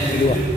dua.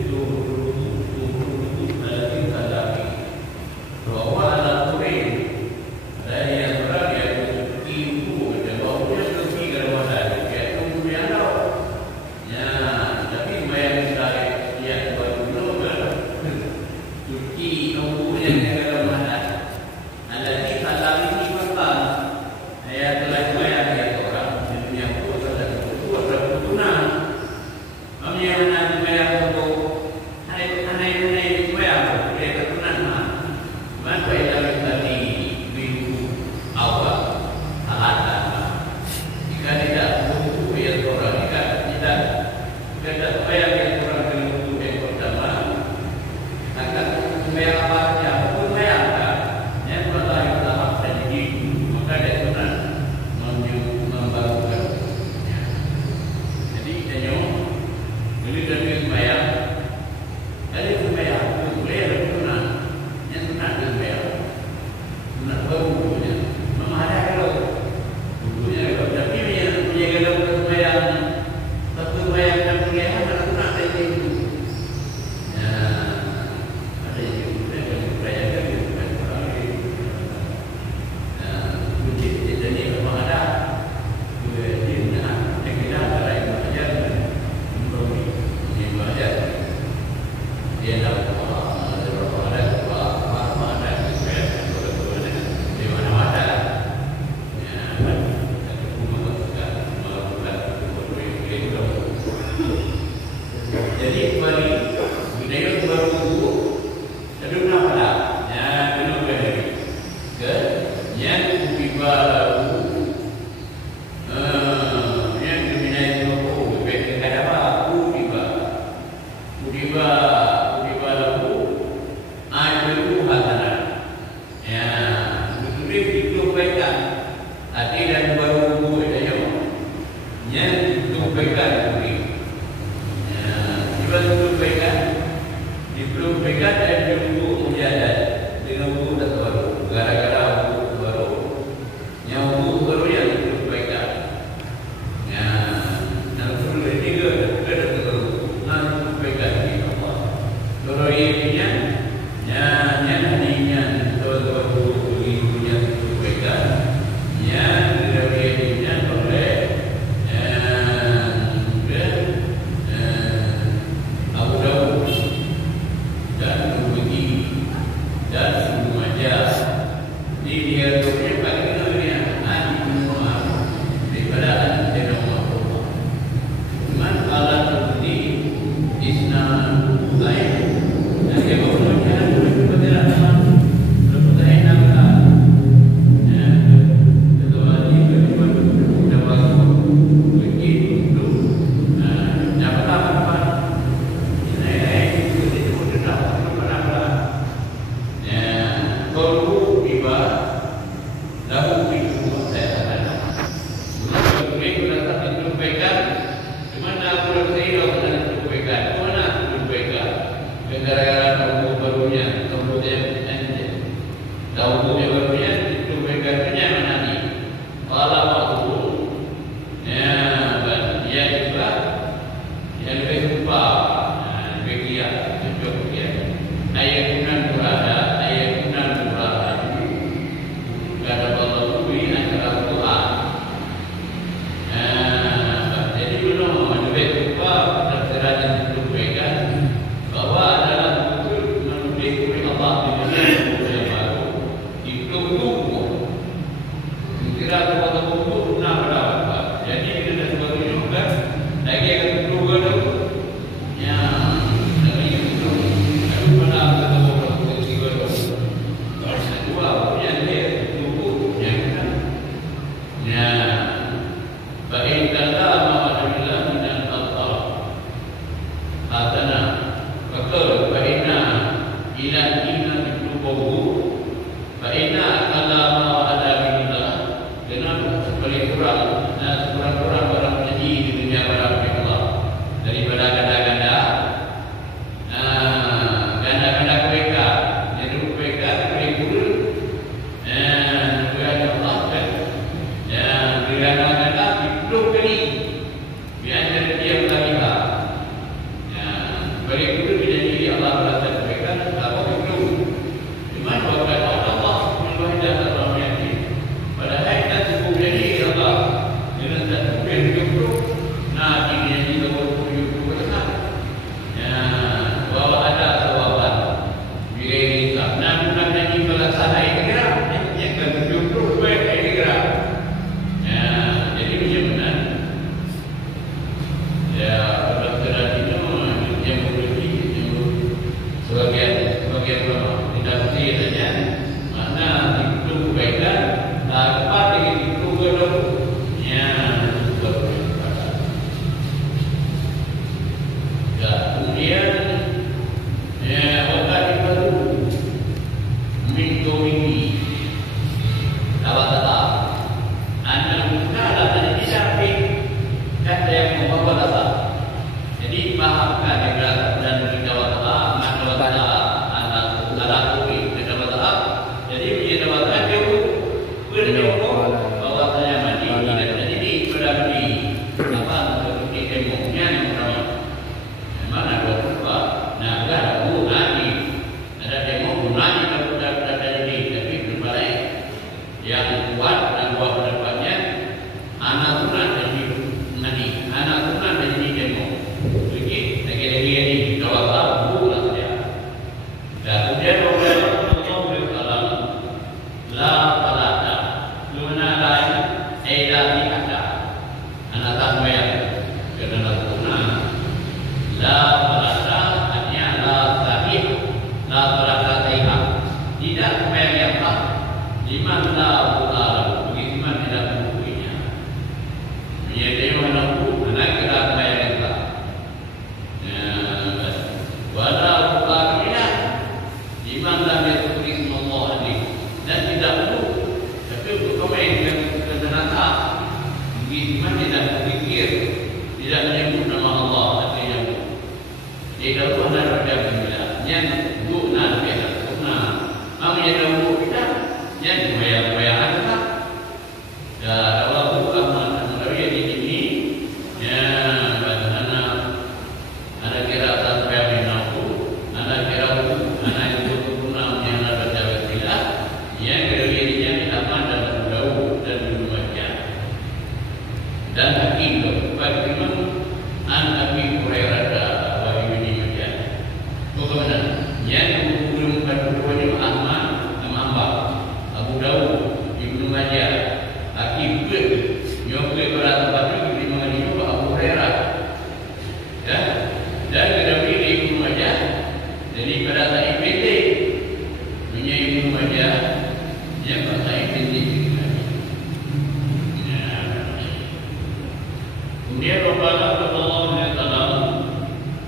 Lagi yang kedua tu Ida pun ada bila yang dulu nak kita pernah, kami ada dulu kita yang bayar ada. Ya kalau bukan dari di sini, ya anak kira tak bayar minatu, anak kira anak itu pernah yang ada jawab bila, yang kerjanya tidak ada jauh dan rumahnya. Dan hakim bagaimana anak hakim berada. Yang belum berdoanya Ahmad, Ahmad, Abu Dawud, Ibnu Majah, Hakim pun, nyokle berat batu di mana juga Abu Hurairah, ya, dan kedua ini Ibnu Majah, jadi pada saat ini punya Ibnu Majah, yang pada saat ini, kemudian Rasulullah Sallallahu Alaihi Wasallam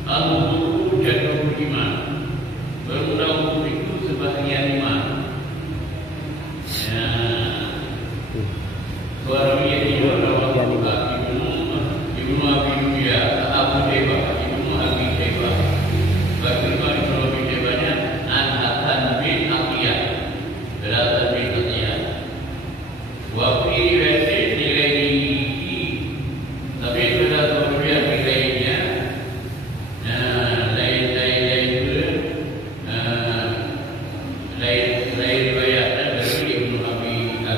al-Wudu jatuh iman. Bermudah itu sebahagian iman. Suara ini adalah Ibnu Abi Dunya, Abu Deba, Ibnu Abi Deba. Bagaimana kalau Debanya An-Hasan bin Atiyah, Hasan bin Atiyah. Wa fi riwayat nilai tapi pada riwayat nilainya lain riwayat dari Ibnu Abi yang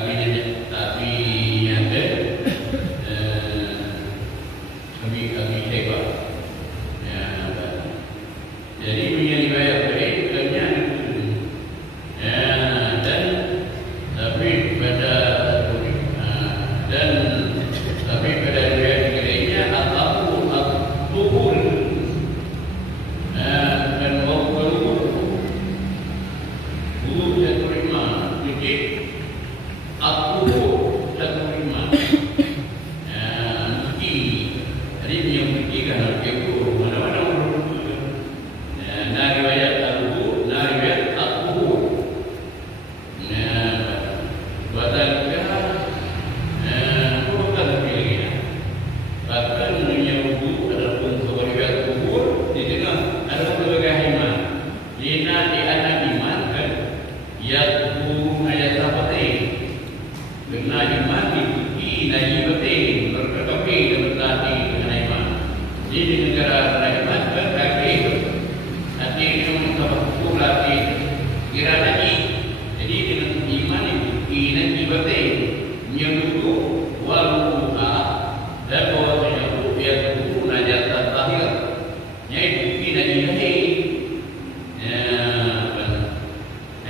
Abi Deba. Ya, jadi punya riwayat dari bukannya ya, dan tapi pada riwayat lainnya al-tuhur dan waqul dan terima. Jadi aku dan terima. Mesti jadi yang ketiga harus itu mana-mana urut. Nah riwayat al-wudu, nah riwayat al-tuhur. Buatan kita bukan pilih. Bahkan menyebut adapun riwayat al-tuhur di tengah ada sebagai iman. Lina di anak iman kan yaitu ayat sahabat dengan iman diikuti najibatin berkatapi dan berlatih dengan iman. Jadi negara iman berkait hati yang mencapai latih kira lagi. Jadi dengan iman diikuti najibatin menyebut waluha dan bahwasanya dia itu najatan tahir yaitu tidak diikuti.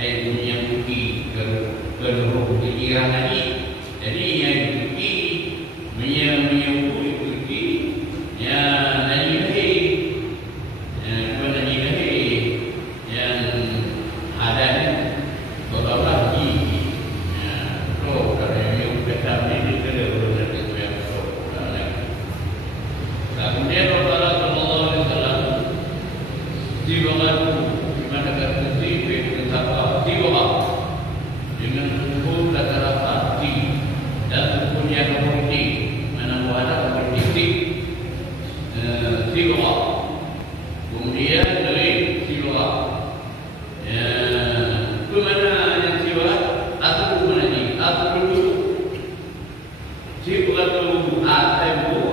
Yang bukti keluar pikiran tadi. Jadi yang bukti menyebut bukti yang najis yang ada beberapa lagi. So kalau yang kita ini kalau kita yang kemudian Rasulullah Sallallahu Alaihi Wasallam di bawah mana kata di bawah dengan hukum rata-rata dan punya komuniti mana ada komuniti di bawah kemudian dari di bawah ke mana yang di bawah atau mana ni atau dulu di bawah tu atau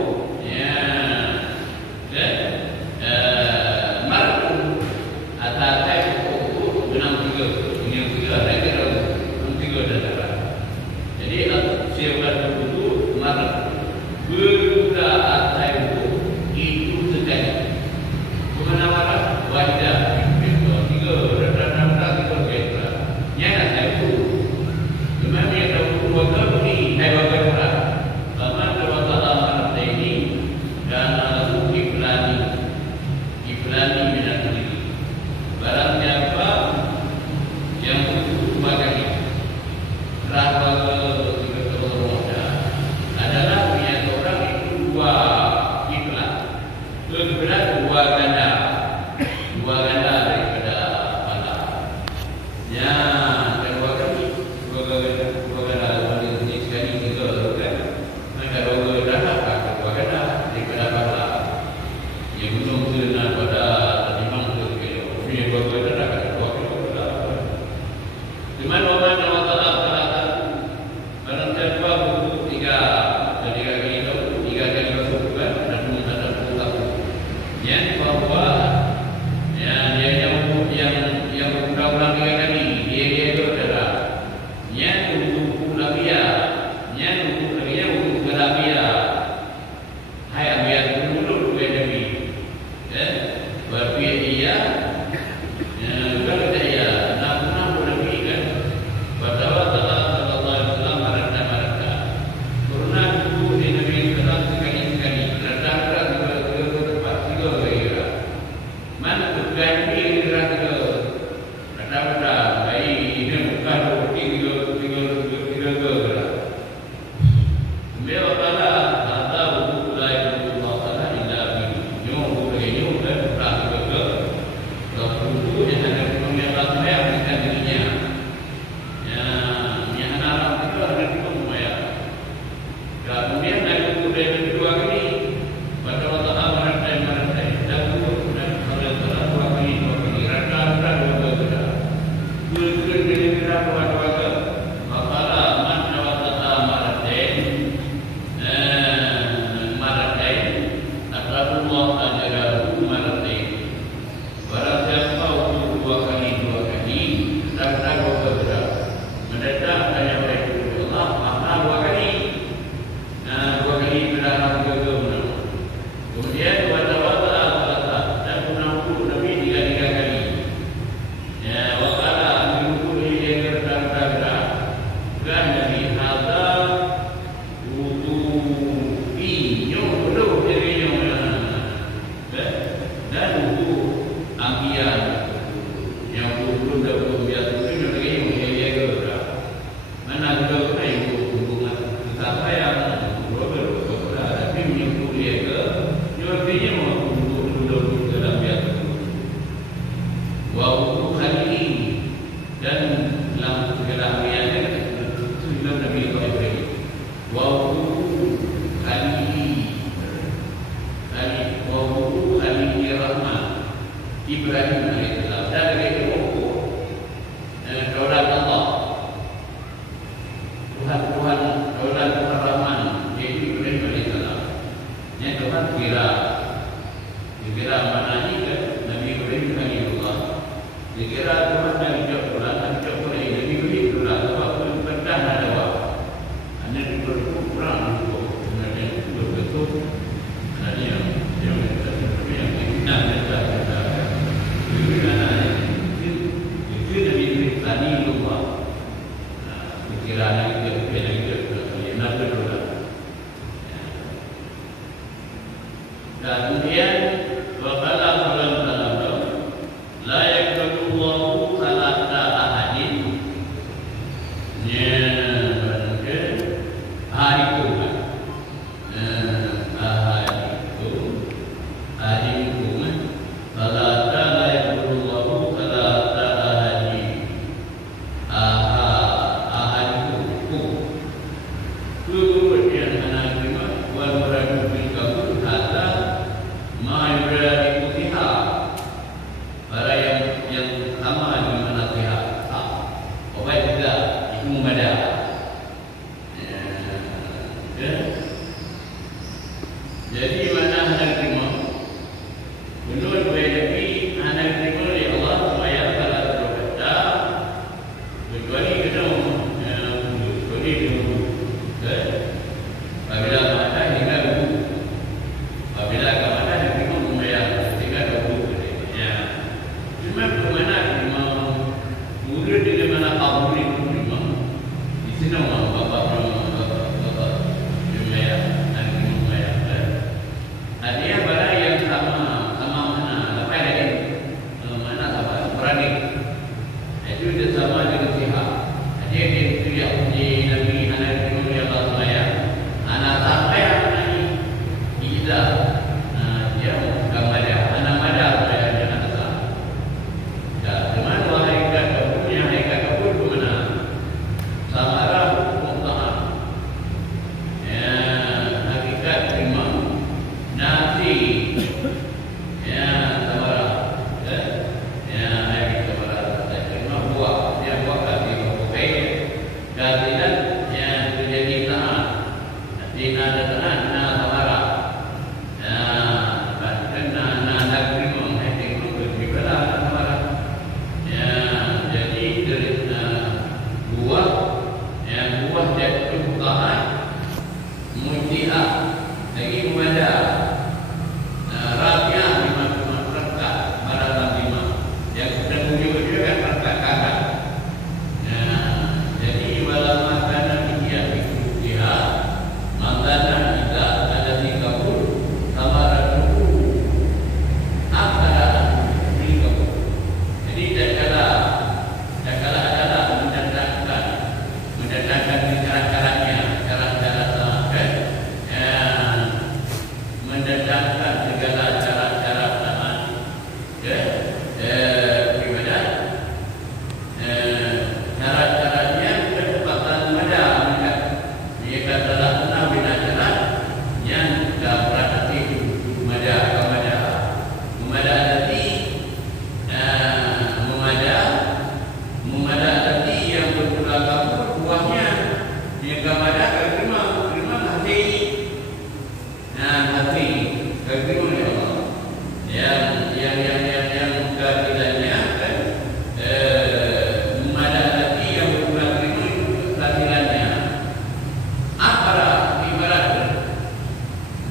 Ibrahim alaihissalam dan dari ukur daulat Allah, Tuhan daulat Tuhan Rahman, yaitu Ibrahim alaihissalam. Yang Tuhan kira mana ni ke Nabi Ibrahim alaihissalam. Dikira Tuhan Nabi Ibrahim Nabi Ibrahim pula sebab pun pernah ada wak. Hanya diperlukan kurang untuk sebenarnya itu betul. Hanya yang kita itu Nabi Ibrahim tadi lupa. Pikiran kita nak berdoa. Dan kemudian waqala bulan taala la yakulullahu salata ahadin. Jadi mana hendak terima? Menurut Nabi hendak terima oleh Allah supaya pada berkata kecuali apabila mata hingga dulu, apabila mata terima membayar hingga dulu. Ya, cuma bagaimana terima? Murid dengan mana kabur itu terima? Di sini orang bapa artinya barang yang sama mana apa ada mana sama beranik itu dia sama dengan sihat. Dia itu yang di Nabi anak itu yang Allah saya anak sampai anak ini kita dia bukan ada anak ada saya jangan salah. Dan teman wahai kabulnya hai kabul mana sama arah mutlak. Ya hakikat terima nasi ya sabar ya ayat sabar terima buah yang buah kasih bukai kasihan yang terjadi taat tina taat na sabar ya bahkan na terima berbeda sabar ya jadi dari buah yang buah jatuh taat mutiah lagi kepada rakyat lima perkat barang lima yang sedang juga kan perkat kakak. Jadi walau makanan dia makanan kita ada di kabur sama ratu apa di kabur. Jadi tak kala adalah mendatangkan cara-caranya mendatangkan segala cara-cara taat beribadah cara-caranya kecepatan mada dia katalah Nabi Najarat yang dah praktik mada arti memada arti yang berpulang kabur buahnya yang mada terima hati hati terima oleh Allah yang keadilannya memada hati yang berpulang terima itu keadilannya apa ibarat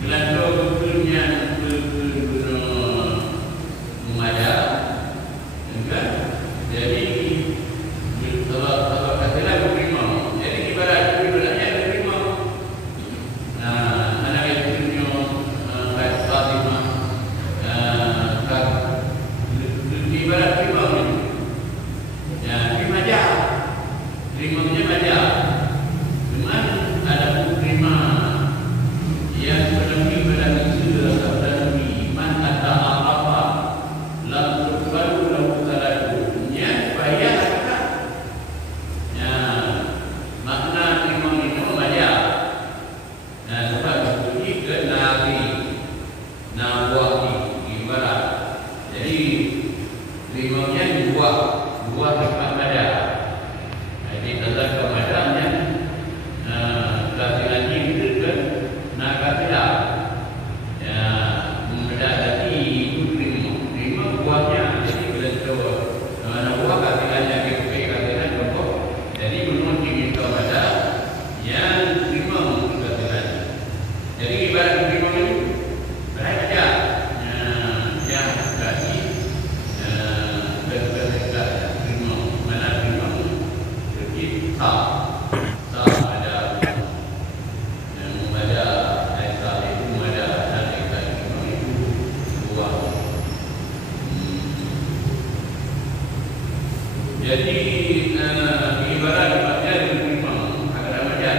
gelando betulnya memada enggak jadi kalau katalah berterima jadi ibarat ibadahnya berterima anak yang berterima Jadi ibarat macam rimau ada macam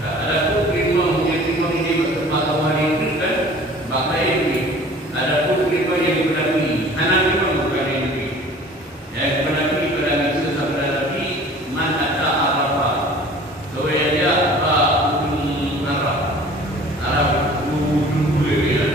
ada pun rimau yang rimau ini bertempat hari itu kan bakai ini ada pun rimau yang berlari anak rimau bukan ini yang berlari sesampai lagi mana tak apa so ya dia apa ujung arah ujung ya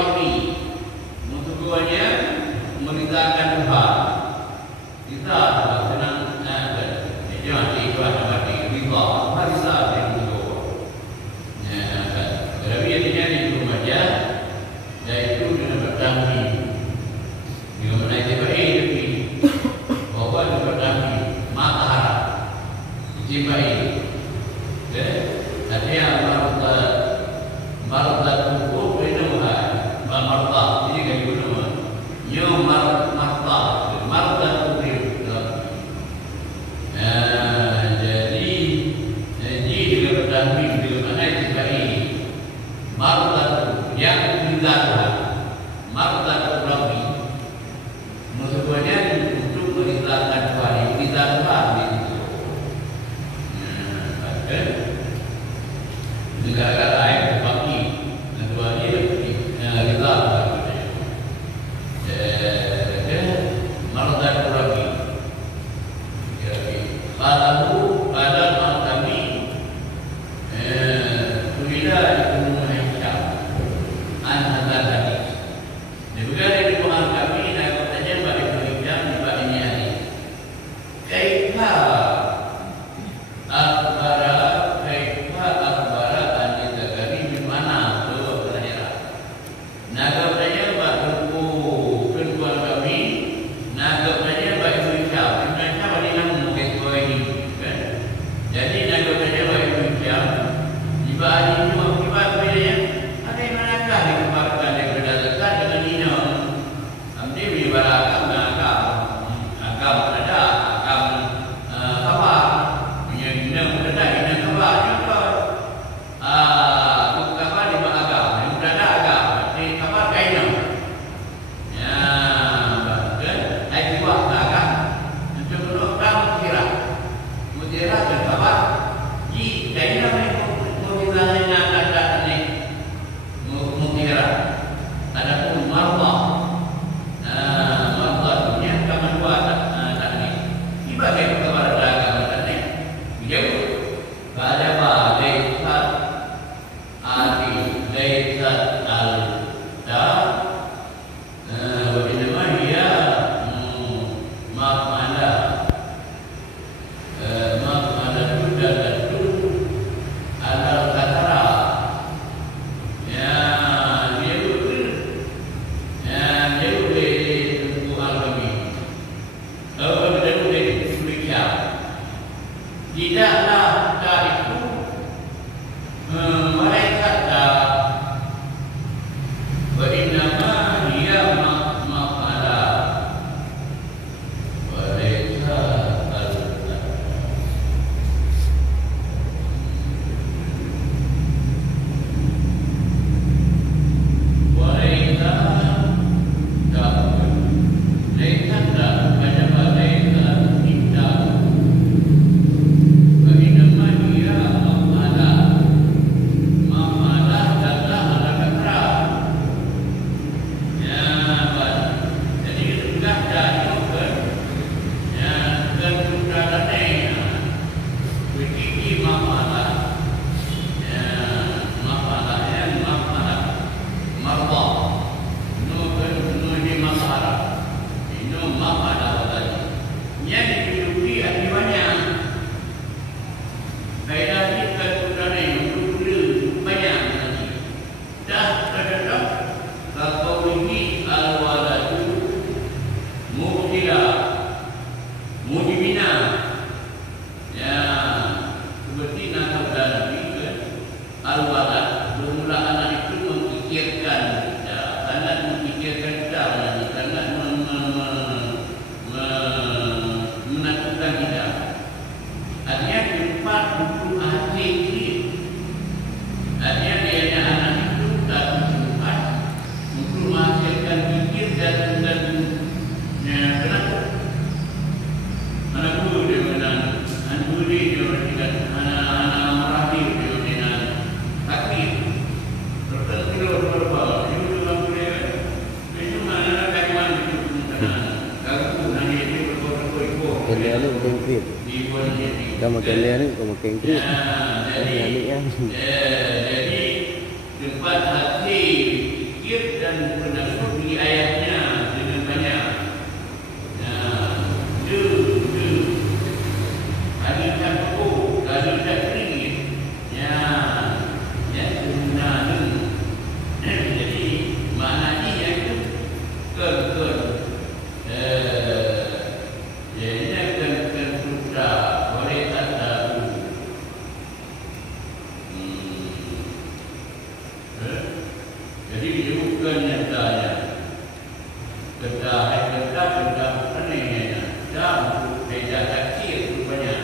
Rabi. Maksudnya mengizakan Tuhan. Kita senang dia mati kuat mati riba. Harisa itu. Ya, tapi dia di rumah aja. Dan itu dengan bertanggung. Dia menaiki baik tapi bahwa dia bertanggung mahar. Jibai. Artinya marta hukum itu marta ini kan itu nama. Yo marta hukum. Jadi dengan berdamping dengan mana jibai marta yang dilakukan marta Rabi. Maksudnya untuk mengizakan Tuhan, mengizakan itu. Negara lain bagi negara ini kita marta Rabi. Pada kami sudah dipenuhi antara tadi. Juga di rumah kami dan katanya bagi pendidikan di bawah ini hari. Kaifa akbara andi zakari di mana tu akhirat. Naga katanya bagi kedua kami, naga katanya bagi ucap. Macam mana yang kita ini, kan? Jadi naga katanya bagi ucap. Di bawah ini cuma bedanya. Ada yang manakah dikeluarkan dari berdasarkan dengan ini? Nanti beribarat agam ada agam kabar punya dina ada dina kabar juga tu kabar di bawah agam yang ada agam di kabar kainam ya betul hai dua agam untuk dulu kamu kira mutiara dan kabar di kainam itu mutiaranya ada ni mutiara ada pun marwah. Bagi kepada agama tadi, jauh. Ada apa? Lekat adi, lekat al-da. Bagaimana dia maaf anda sudah tentu ada kata. Ya, dia betul. Ya, dia boleh tentu al-kami. Tidaklah itu mereka bernama dia makmala mereka Kalau makan dia ni, kau makan itu. Jadi tempat hati zikir dan penasuk di ayatnya dengan banyak. Ada campur, ada takrir. Guna. Jadi maknanya itu sutra boleh tak tahu. Jadi bukan nyatanya. Kedah anehnya. Dan beda takdir rupanya.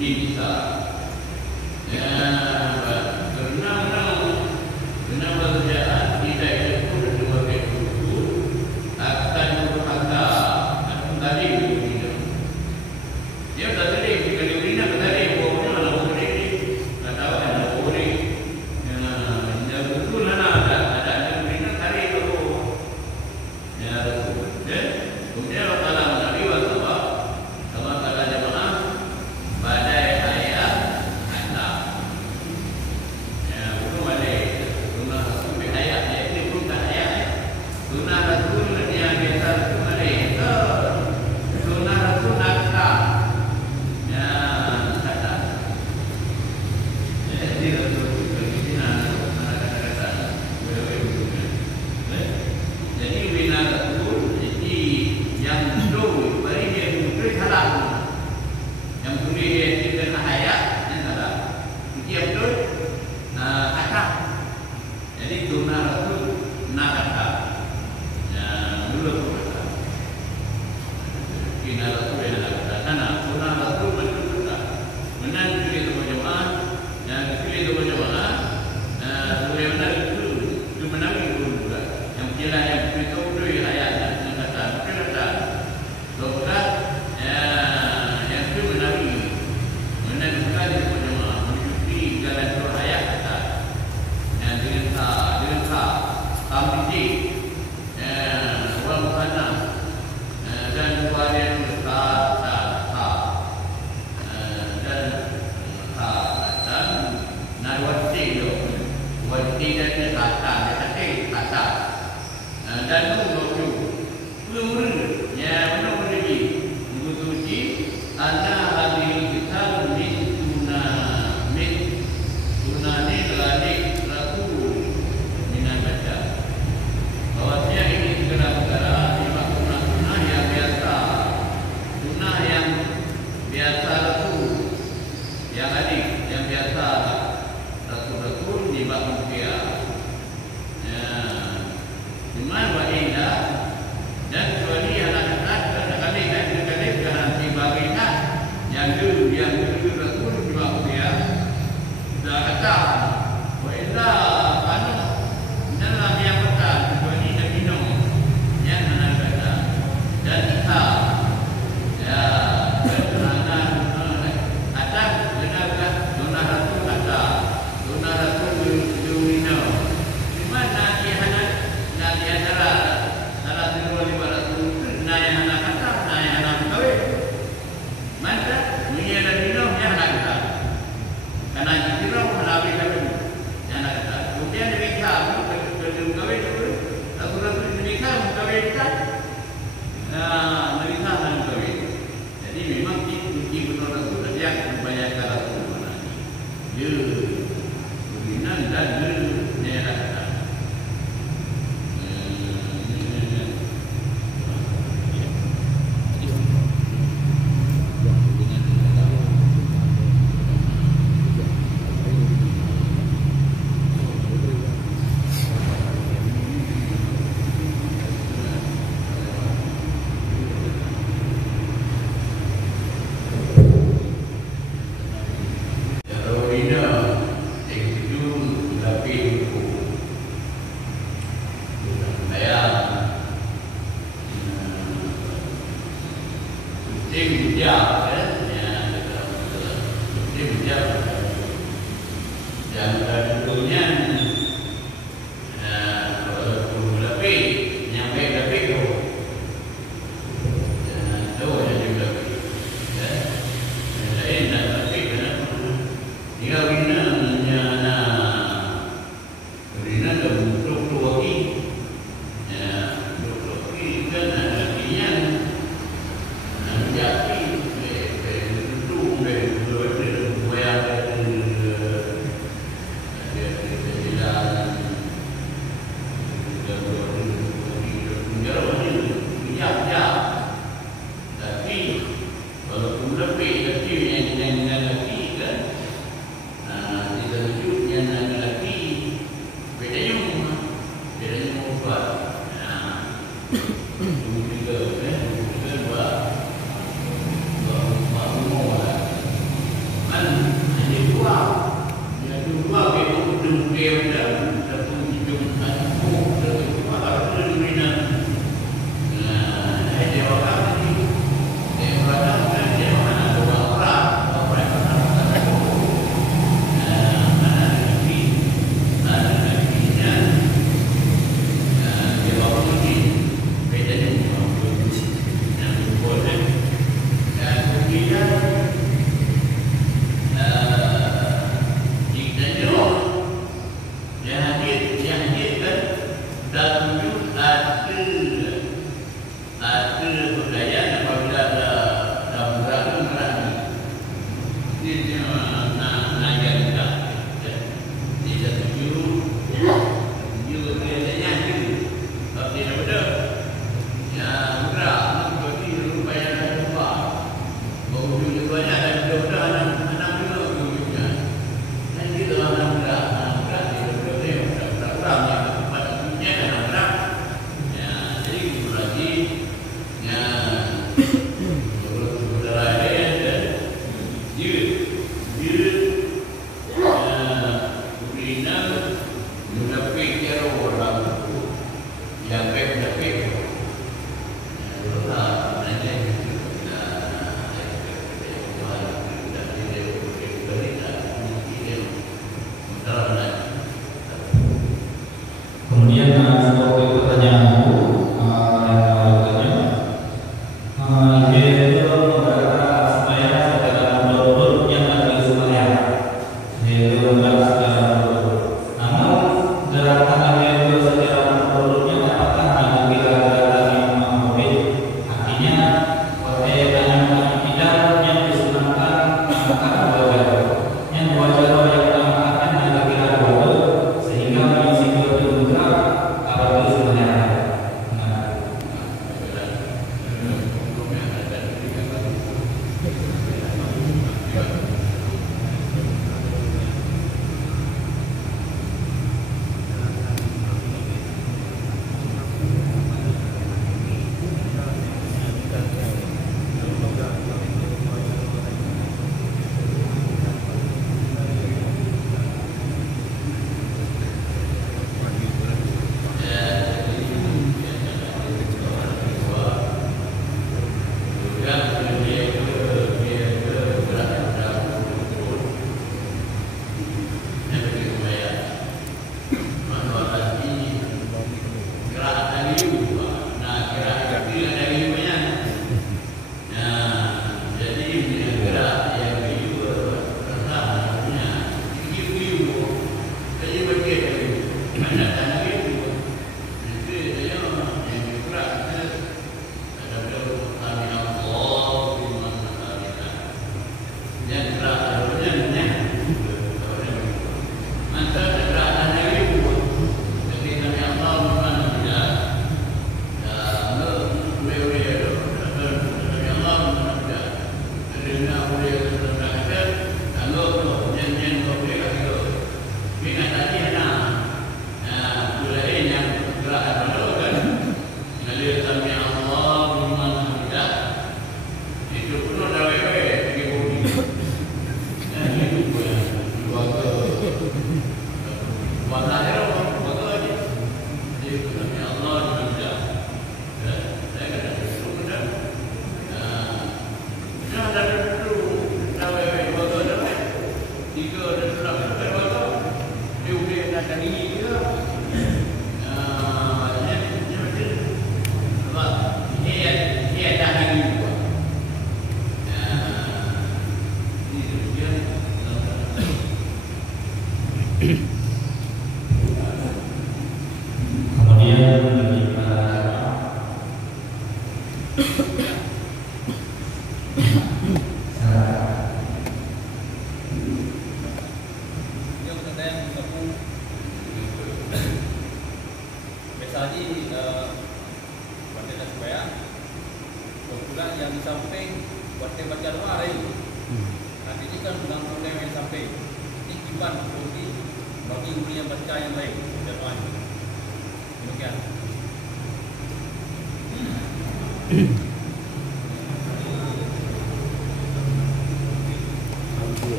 bisa. Ya, karena pekerjaan tidak itu sebagai guru akan berkata akan tadi begitu. Dia tak tadi jika diberinya tadi pokoknya mana boleh kata mana boleh. Ya betul ada diberinya tadi itu. Ya betul. Kemudian kalau Nabi wasapa sama kata jemaah badai ayat anda. Ya betul badai. Sunnah Rasul ayat ini bukan ayat. Sunnah Rasul yang biasa ada itu. Sunnah Rasul kata. Ya kata. Jadi Rasul begini kata. Jadi bina Rasul jadi yang dulu beri dia beri salah. Yang beri dia dengan ayat yang salah. Dia betul kata. Jadi sunnah Rasul nak kata. Ya dulu tu kata. Bina Rasul yang nak kata. Karena sunnah Rasul betul kata. Menang pilih tu berjemaah. Yang pilih tu berjemaah. Yang benar itu menang itu juga. Yang kira yang beritahu itu ayatnya yang kata. Mungkin kata. Dokter yang itu menang. Menang juga di berjemaah. Menyukai jalan tu ayat kata. Dengan tamdi orang sana dan varian dan narwati itu wati dan kata dan nunggu peluru ya menunggu lagi menguji anda hadiri kita mit tunani lagi bahwasanya ini segala-gala lima sunnah yang biasa, sunnah yang biasa Rasul, yang adik, yang biasa Rasul di bab dia. Ya, iman wa indah dan kecuali anak-anak kali kan baginya yang dulu Rasul di bab dia. Dah kata wa indah anu dalam yang kata dan kita ya keterangan ada benarkah sunnah Rasul kata sunnah Rasul dunia di mana dia hendak nak dia cara salah satu lima Rasul naya hendak kata naya hendak kawin mana dunia dan dunia yang hendak kata karena jirau menabi kawin yang hendak kata kemudian mereka belum kawin Rasul mereka kawin kan mereka akan kawin. Jadi memang kunci betul Rasul yang membayarkan Rasul mana. Dia berinan dan dia kata.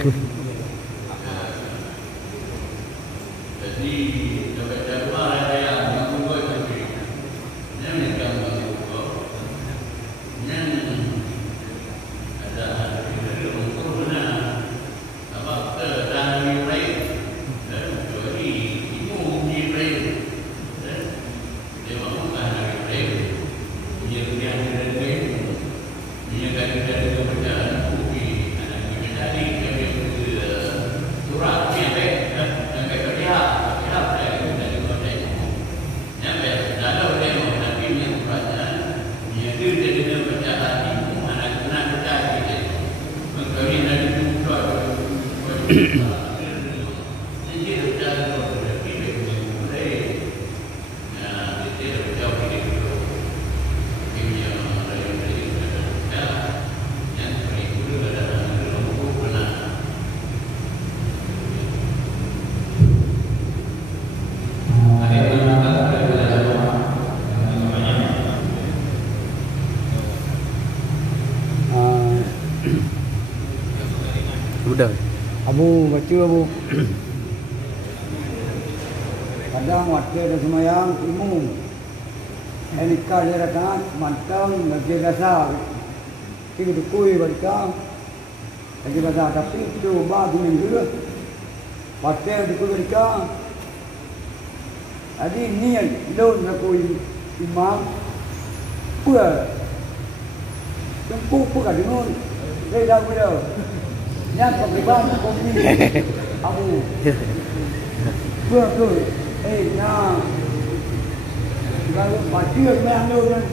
Jadi dapat raya mengumpul sampai yang nikah mengumpul yang ada mengumpul benar apa terang di play dan jadi itu di play dia mahu kan di play dia dari play dia dari kepercayaan bukti anak menjadi yang surat yang baik Abu baca Abu. Kadang waktu ada semayang umum. Enika dia rakaat mantang lagi dasar. Kita tukui berita. Lagi dasar tapi itu bah dengan dulu. Waktu tukui berita. Jadi ni don aku imam. Pua. Tempuh pun kan dengar. Saya dah beritahu. Yang kebetulan kopi Abu ke yang kalau baca memang tu kan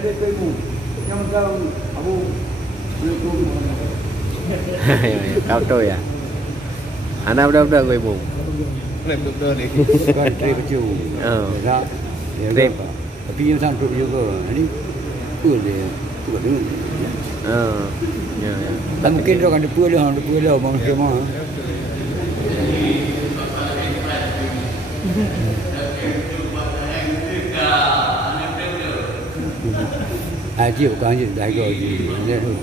ada temu yang macam Abu kau tu ya anak betul-betul gue ibu betul ni kan trip kecil tak trip tapi yang sampai juga ini pun dia tu dengar ya. Tak mungkin dia akan depu lah manusia mah. Aji bukan aji dah go aji. Dia tu.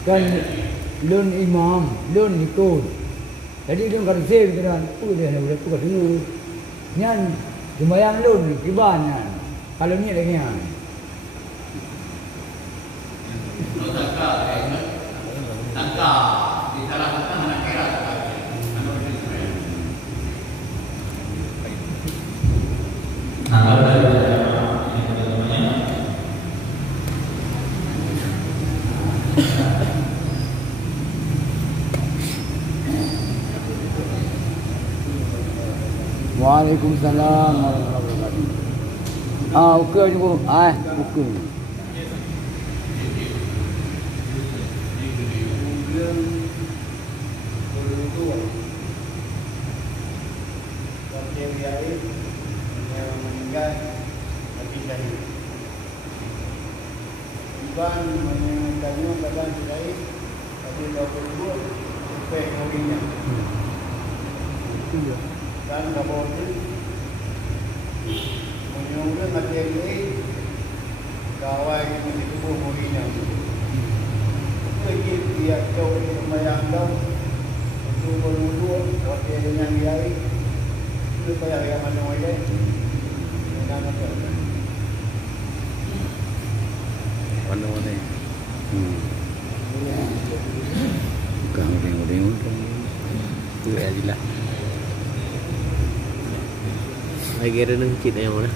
Kan lun imam, lun ikut. Jadi lun kalau save kita kan, dia nak buat dulu. Nyan lumayan lun kibannya. Kalau ni lagi yang. Tangkap di dalam anak kira. Waalaikumsalam warahmatullahi wabarakatuh. Okey juga. Okey. yang meninggal tapi syahid. Iban menyanyikannya kadang syahid tapi 22 sampai harinya. Dan kapal itu menyuruh mati ini kawai di tubuh harinya. Jadi dia jauh di semayang untuk berwudu waktu yang diari Itu supaya yang mana aja. Jangan apa. Warna-warna. Bukan orang-orang tu aja lah. Lagi ada nang cit yang mana?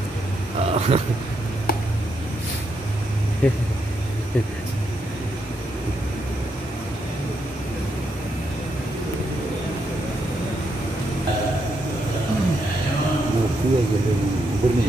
Mesti aja berni.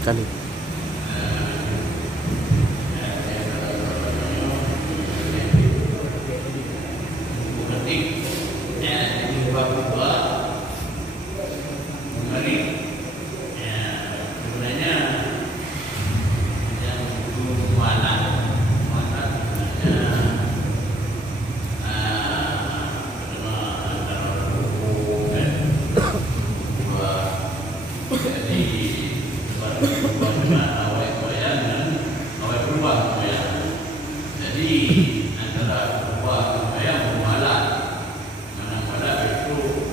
Kali. Jadi antara buah yang malam, mana pada itu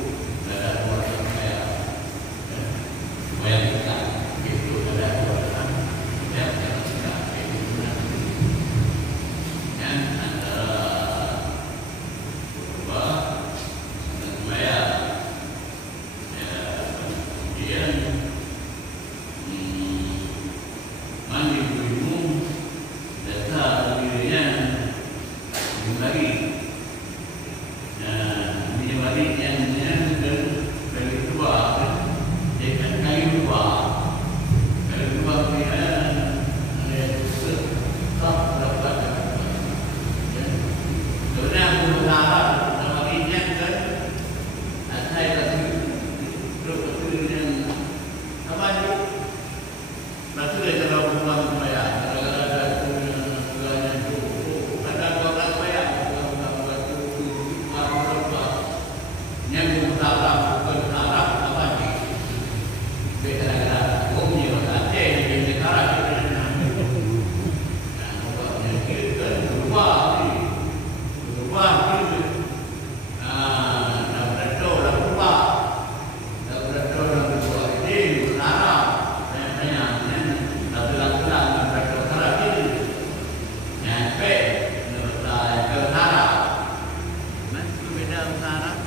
beda bahasa Arab.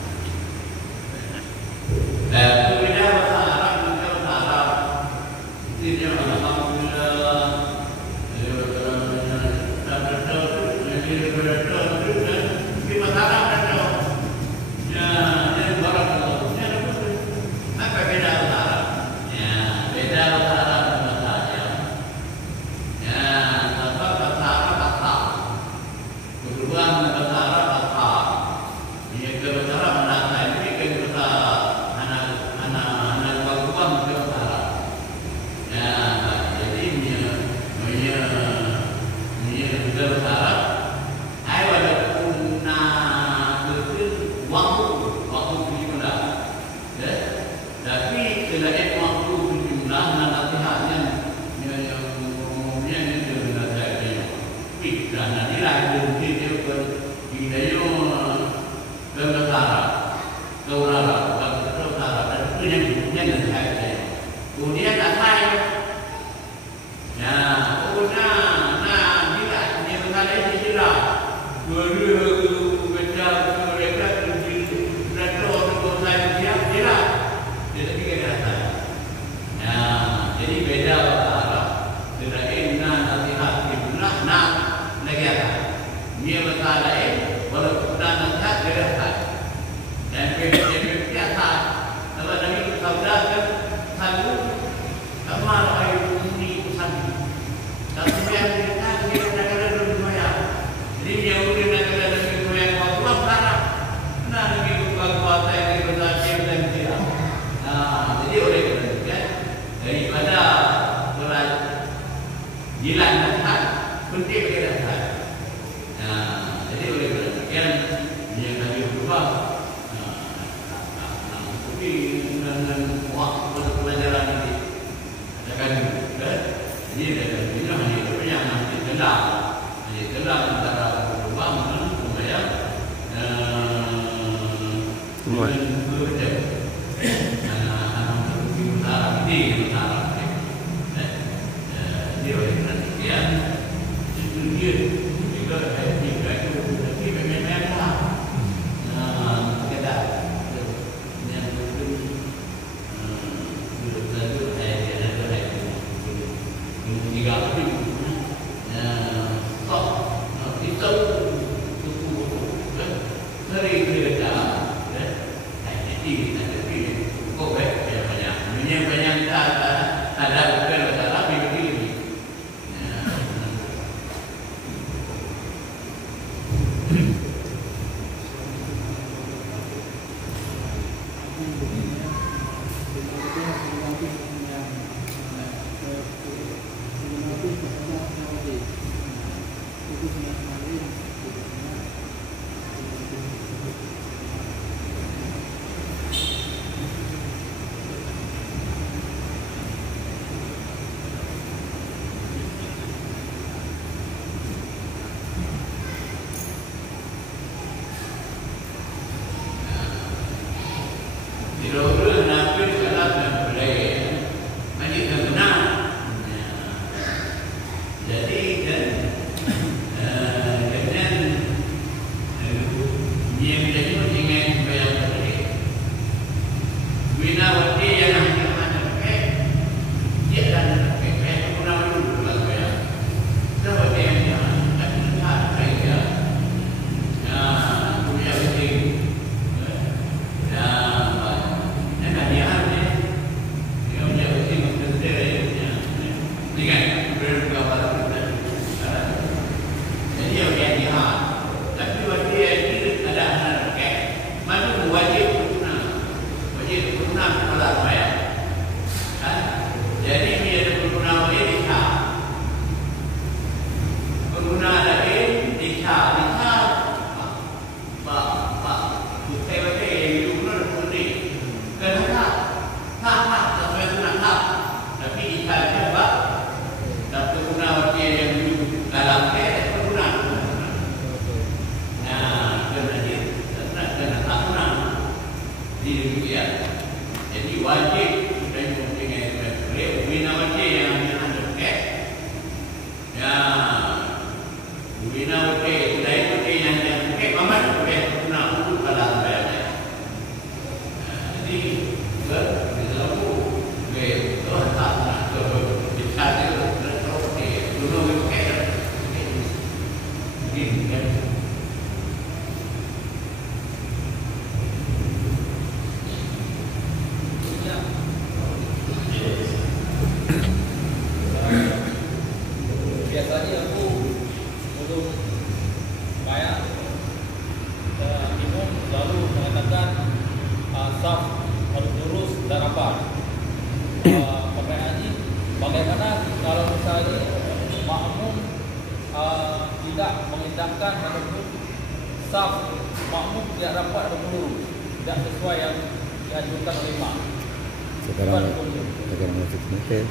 Itu beda bahasa Arab, beda bahasa Arab. Dia alhamdulillah. Di bahasa Arab ada. Ya, dia barakallah. Apa beda bahasa Arab? Ya, beda bahasa Arab dengan bahasa Arab. Ya, apa bahasa Arab apa? Berubah bahasa Arab apa? Ini ke bahasa Arab mana? Ini ke bahasa anak berubah ke bahasa Arab. Ya, jadi ini bahasa Arab. Ayat ada punna waktu berjumlah. Ya, tapi selain waktu berjumlah nasihatnya yang umumnya ini sudah saya pikir nanti lagi dia berdaya berbesar keurara berbesar dan itu yang nasihatnya. Kemudian nasihat ya, bila dia berkata ini jelas mereka jadi beda bahasa Arab. Tidak inna nasihat ibnah nak negara. Dia bahasa lain walaupun nasihat beda. Dan biasa kalau Nabi sabdakan selalu kamar ayu ini pesan. Tapi yang kita negara dunia. Jadi yang boleh negara dunia Allah Arab. Nah, begitu kuasa yang berbeza dan tidak. Jadi oleh kerana daripada berat jilan nasihat penting bagi nasihat. Jadi oleh kerana sekian yang kami berubah tapi dengan waktu pelajaran ini akan jadi ini hanya itu yang nanti kelam antara berubah dengan membayar berbeda. Di Arab dia oleh kerana sekian itu dia juga itu memang sekedar yang betul tiga itu itu dari kerja banyak ada bukan masalah begini. Dulu Nabi salah dan boleh banyak yang benar. Jadi kan dengan dia menjadi pentingnya bayar tadi. Bina waktu yang ada dia dan guna dulu bayar. Sebab dia tak ada punya penting. Jadi wajib kita dengan bina wajib yang ada ya bina wajib yang ada paman boleh guna untuk dalam saf harus lurus dan rapat. Pertanyaannya, bagaimana kalau misalnya makmum tidak mengindahkan ataupun saf makmum tidak rapat atau lurus, tidak sesuai yang dianjurkan oleh imam? Sekarang masuk meter.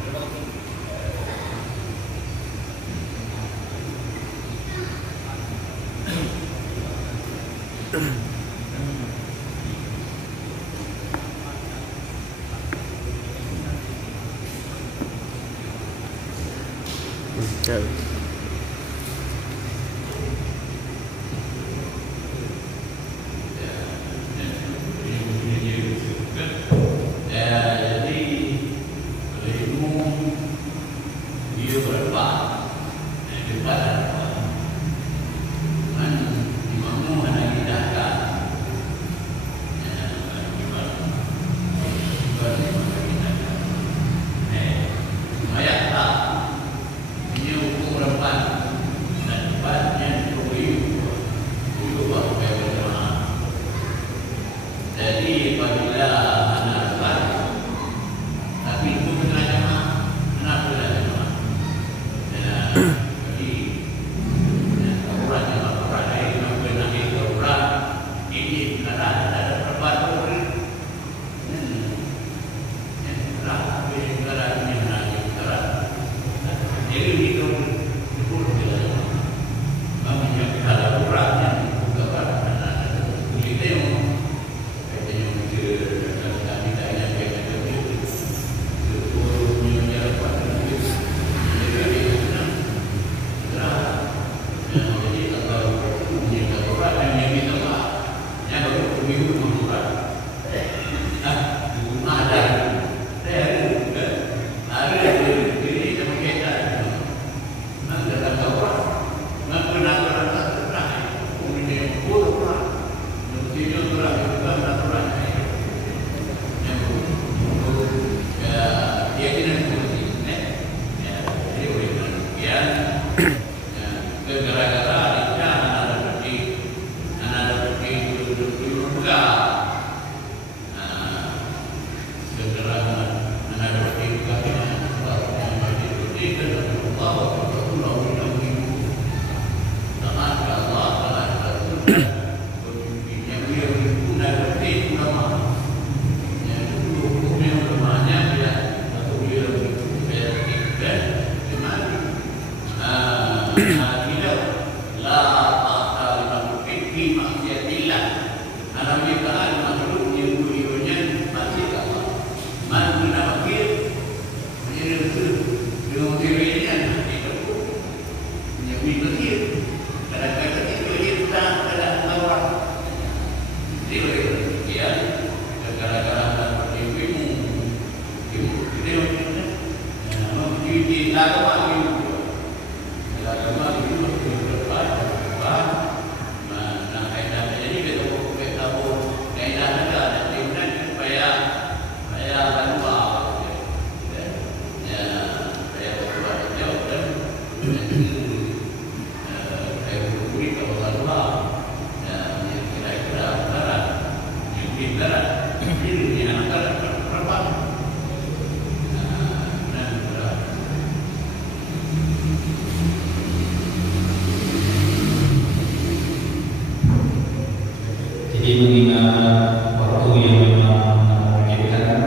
Jadi mengingat waktu yang memang kita kan,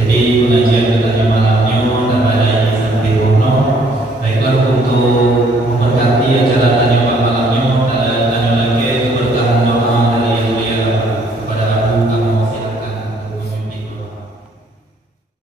jadi pengajian kita